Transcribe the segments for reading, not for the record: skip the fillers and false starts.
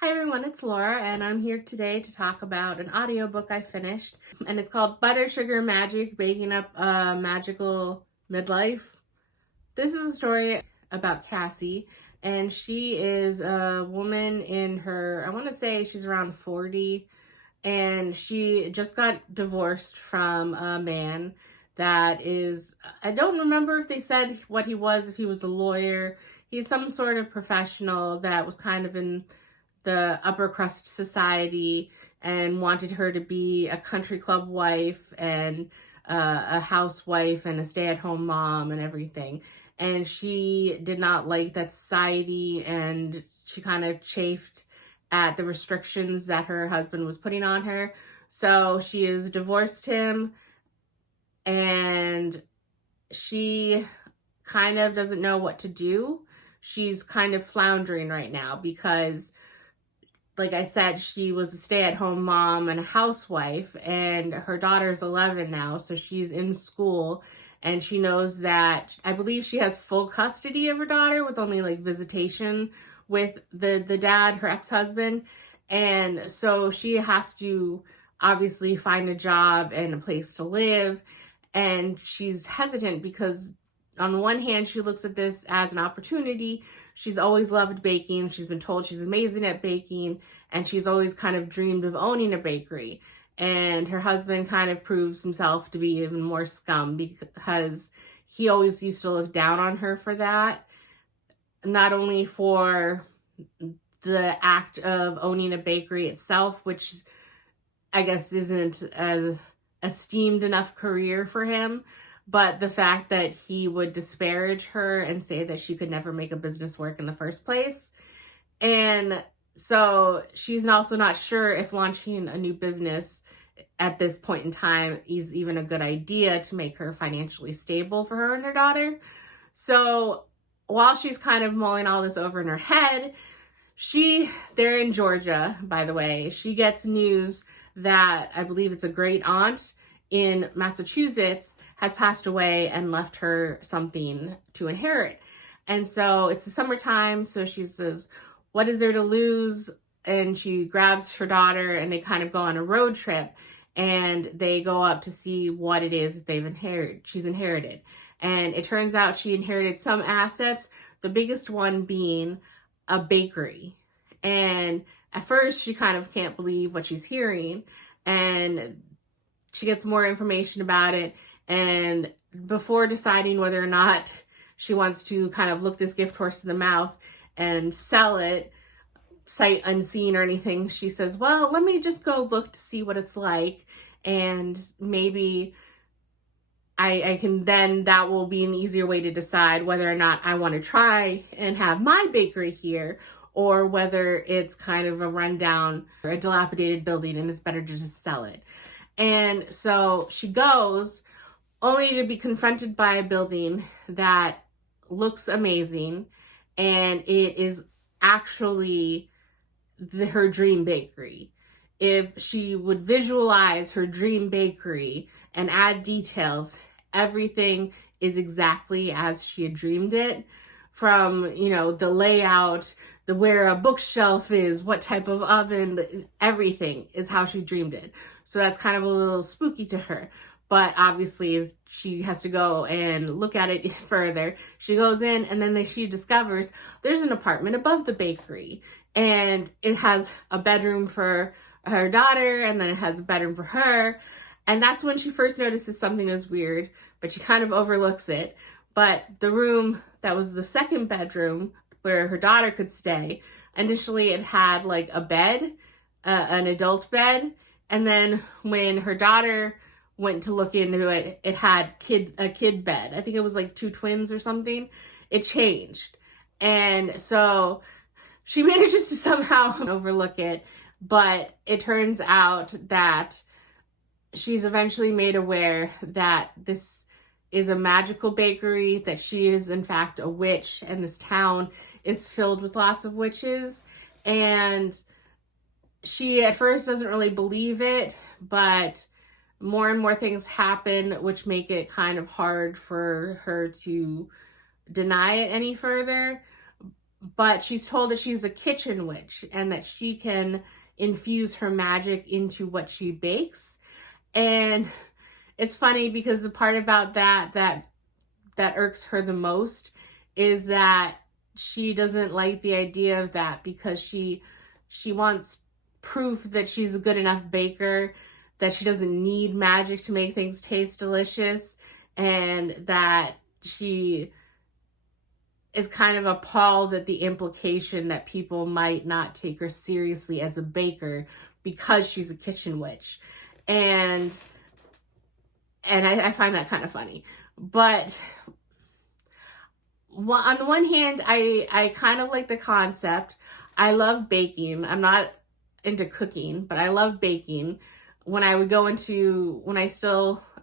Hi everyone, it's Laura, and I'm here today to talk about an audiobook I finished, and it's called Butter Sugar Magic, Baking Up a Magical Midlife. This is a story about Cassie, and she is a woman in her, I want to say she's around 40, and she just got divorced from a man that is, I don't remember if they said what he was, if he was a lawyer. He's some sort of professional that was kind of in the upper crust society and wanted her to be a country club wife and a housewife and a stay-at-home mom and everything. And she did not like that society, and she kind of chafed at the restrictions that her husband was putting on her. So she has divorced him, and she kind of doesn't know what to do. She's kind of floundering right now because, like I said, she was a stay-at-home mom and a housewife, and her daughter's 11 now, so she's in school, and she knows that, I believe she has full custody of her daughter with only like visitation with the dad, her ex-husband, and so she has to obviously find a job and a place to live, and she's hesitant because on the one hand, she looks at this as an opportunity. She's always loved baking. She's been told she's amazing at baking, and she's always kind of dreamed of owning a bakery. And her husband kind of proves himself to be even more scum because he always used to look down on her for that. Not only for the act of owning a bakery itself, which I guess isn't as esteemed enough career for him, but the fact that he would disparage her and say that she could never make a business work in the first place. And so she's also not sure if launching a new business at this point in time is even a good idea to make her financially stable for her and her daughter. So while she's kind of mulling all this over in her head, they're in Georgia, by the way. She gets news that I believe it's a great aunt in Massachusetts has passed away and left her something to inherit. And so it's the summertime, so she says, what is there to lose? And she grabs her daughter and they kind of go on a road trip, and they go up to see what it is that she's inherited. And it turns out she inherited some assets, the biggest one being a bakery. And at first she kind of can't believe what she's hearing, and she gets more information about it, and before deciding whether or not she wants to kind of look this gift horse in the mouth and sell it sight unseen or anything, she says, well, let me just go look to see what it's like, and maybe I can then, that will be an easier way to decide whether or not I want to try and have my bakery here, or whether it's kind of a rundown or a dilapidated building and it's better to just sell it. And so she goes, only to be confronted by a building that looks amazing, and it is actually her dream bakery. If she would visualize her dream bakery and add details, everything is exactly as she had dreamed it. From, the layout, where a bookshelf is, what type of oven, everything is how she dreamed it. So that's kind of a little spooky to her. But obviously, if she has to go and look at it further, she goes in, and then she discovers there's an apartment above the bakery, and it has a bedroom for her daughter, and then it has a bedroom for her. And that's when she first notices something is weird, but she kind of overlooks it. But the room that was the second bedroom where her daughter could stay, initially it had like a bed, an adult bed. And then when her daughter went to look into it, it had a kid bed. I think it was like two twins or something. It changed. And so she manages to somehow overlook it. But it turns out that she's eventually made aware that this is a magical bakery, that she is in fact a witch, and this town is filled with lots of witches. And she at first doesn't really believe it, but more and more things happen which make it kind of hard for her to deny it any further. but she's told that she's a kitchen witch and that she can infuse her magic into what she bakes. And it's funny because the part about that irks her the most is that she doesn't like the idea of that, because she wants proof that she's a good enough baker, that she doesn't need magic to make things taste delicious, and that she is kind of appalled at the implication that people might not take her seriously as a baker because she's a kitchen witch. And I find that kind of funny. But on the one hand, I kind of like the concept. I love baking. I'm not into cooking, but I love baking. When I would go into,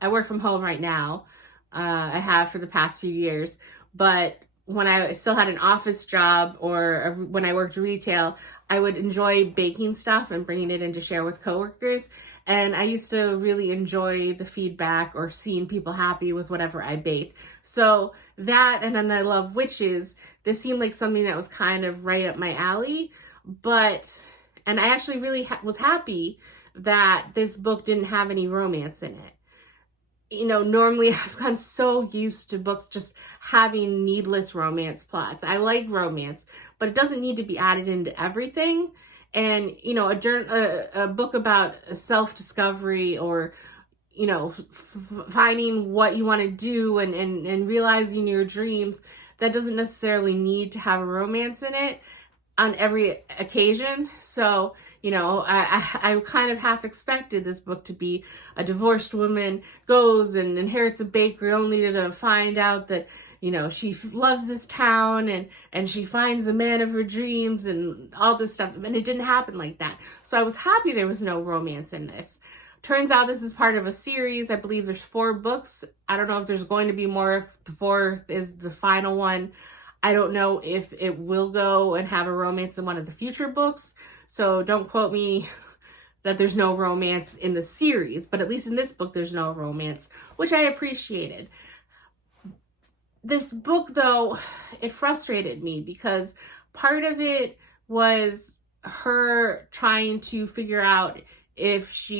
I work from home right now. I have for the past few years, but when I still had an office job or when I worked retail, I would enjoy baking stuff and bringing it in to share with coworkers. And I used to really enjoy the feedback or seeing people happy with whatever I baked. So that, and then I love witches. This seemed like something that was kind of right up my alley. And I actually really was happy that this book didn't have any romance in it. You know, normally I've gotten so used to books just having needless romance plots. I like romance, but it doesn't need to be added into everything. And, you know, a book about self-discovery or, you know, finding what you want to do and realizing your dreams, that doesn't necessarily need to have a romance in it on every occasion. So, you know, I kind of half expected this book to be a divorced woman goes and inherits a bakery only to find out that, you know, she loves this town and she finds the man of her dreams and all this stuff. And it didn't happen like that. So I was happy there was no romance in this. Turns out this is part of a series. I believe there's 4 books. I don't know if there's going to be more, if the 4th is the final one. I don't know if it will go and have a romance in one of the future books. So don't quote me that there's no romance in the series, but at least in this book, there's no romance, which I appreciated. This book, though, it frustrated me because part of it was her trying to figure out if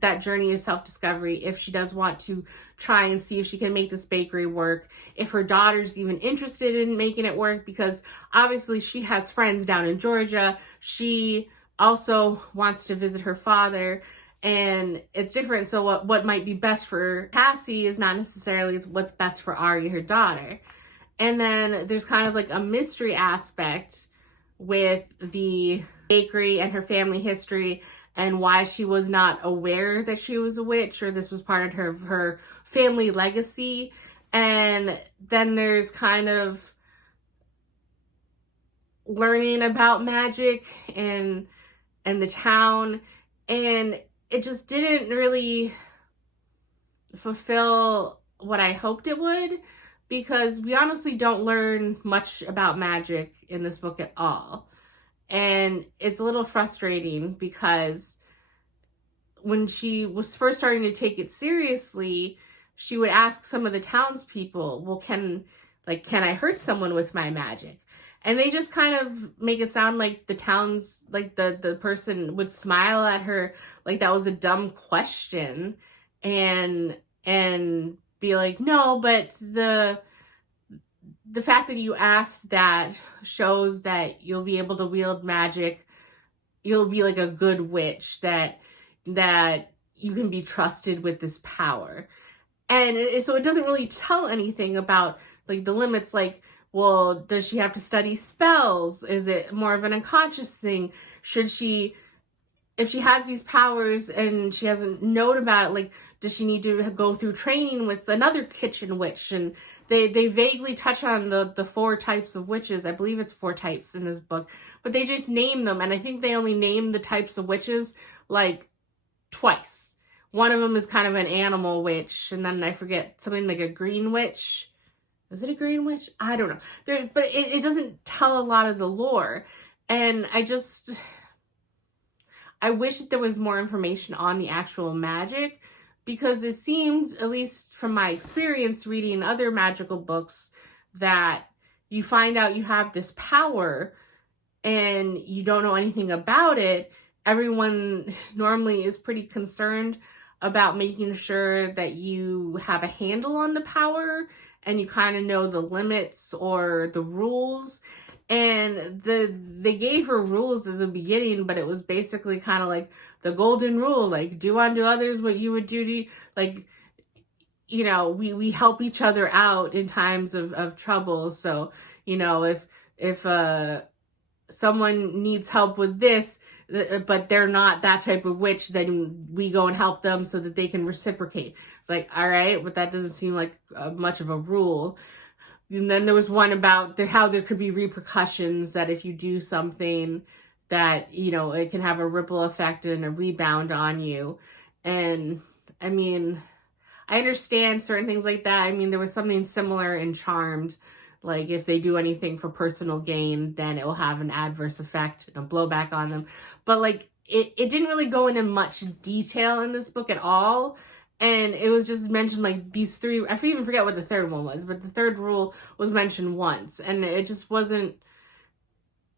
that journey is self-discovery, if she does want to try and see if she can make this bakery work, if her daughter's even interested in making it work, because obviously she has friends down in Georgia. She also wants to visit her father, and it's different. So what might be best for Cassie is not necessarily what's best for Ari, her daughter. And then there's kind of like a mystery aspect with the bakery and her family history, and why she was not aware that she was a witch or this was part of her family legacy. And then there's kind of learning about magic and the town, and it just didn't really fulfill what I hoped it would, because we honestly don't learn much about magic in this book at all. And it's a little frustrating because when she was first starting to take it seriously, she would ask some of the townspeople, well, can I hurt someone with my magic? And they just kind of make it sound like the towns, like the person would smile at her like that was a dumb question and be like, no, but the fact that you asked that shows that you'll be able to wield magic. You'll be like a good witch, that you can be trusted with this power. And so it doesn't really tell anything about like the limits, like, well, does she have to study spells? Is it more of an unconscious thing? If she has these powers and she hasn't known about it, like, does she need to go through training with another kitchen witch? And they vaguely touch on the 4 types of witches. I believe it's 4 types in this book, but they just name them. And I think they only name the types of witches like twice. One of them is kind of an animal witch, and then I forget, something like a green witch. Is it a green witch? I don't know. But it doesn't tell a lot of the lore. And I wish that there was more information on the actual magic, because it seems, at least from my experience reading other magical books, that, you find out you have this power and you don't know anything about it, everyone normally is pretty concerned about making sure that you have a handle on the power and you kind of know the limits or the rules. And they gave her rules at the beginning, but it was basically kind of like the golden rule, like do unto others what you would do to, like, you know, we help each other out in times of trouble. So, you know, if someone needs help with this, but they're not that type of witch, then we go and help them so that they can reciprocate. It's like, all right, but that doesn't seem like much of a rule. And then there was one about how there could be repercussions, that if you do something that, you know, it can have a ripple effect and a rebound on you. And I mean, I understand certain things like that. I mean, there was something similar in Charmed. Like, if they do anything for personal gain, then it will have an adverse effect and a blowback on them. But, like, it didn't really go into much detail in this book at all. And it was just mentioned, like, these three, I even forget what the third one was, but the third rule was mentioned once. And it just wasn't,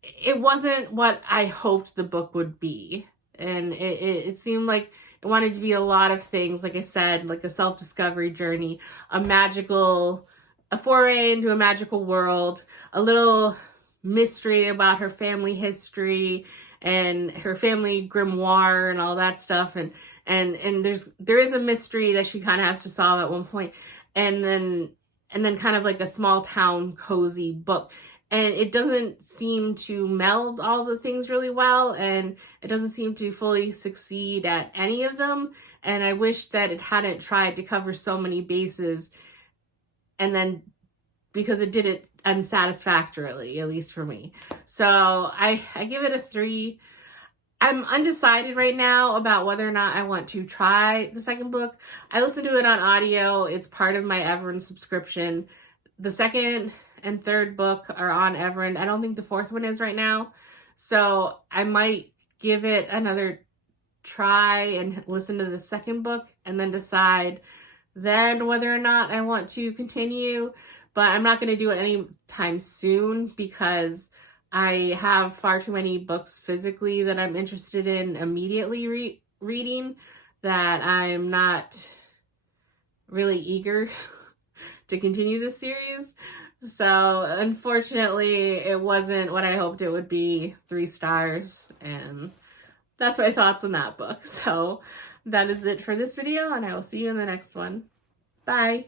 it wasn't what I hoped the book would be. And it seemed like it wanted to be a lot of things, like I said, like a self-discovery journey, a foray into a magical world, a little mystery about her family history and her family grimoire and all that stuff. And there is a mystery that she kind of has to solve at one point. And then kind of like a small town cozy book. And it doesn't seem to meld all the things really well, and it doesn't seem to fully succeed at any of them. And I wish that it hadn't tried to cover so many bases, and then because it did it unsatisfactorily, at least for me. So I give it a 3. I'm undecided right now about whether or not I want to try the second book. I listened to it on audio. It's part of my Everend subscription. The second and third book are on Everend. I don't think the fourth one is right now. So I might give it another try and listen to the second book and then decide then whether or not I want to continue. But I'm not going to do it anytime soon because I have far too many books physically that I'm interested in immediately reading that I'm not really eager to continue this series. So unfortunately, it wasn't what I hoped it would be, 3 stars. And that's my thoughts on that book. So that is it for this video, and I will see you in the next one. Bye.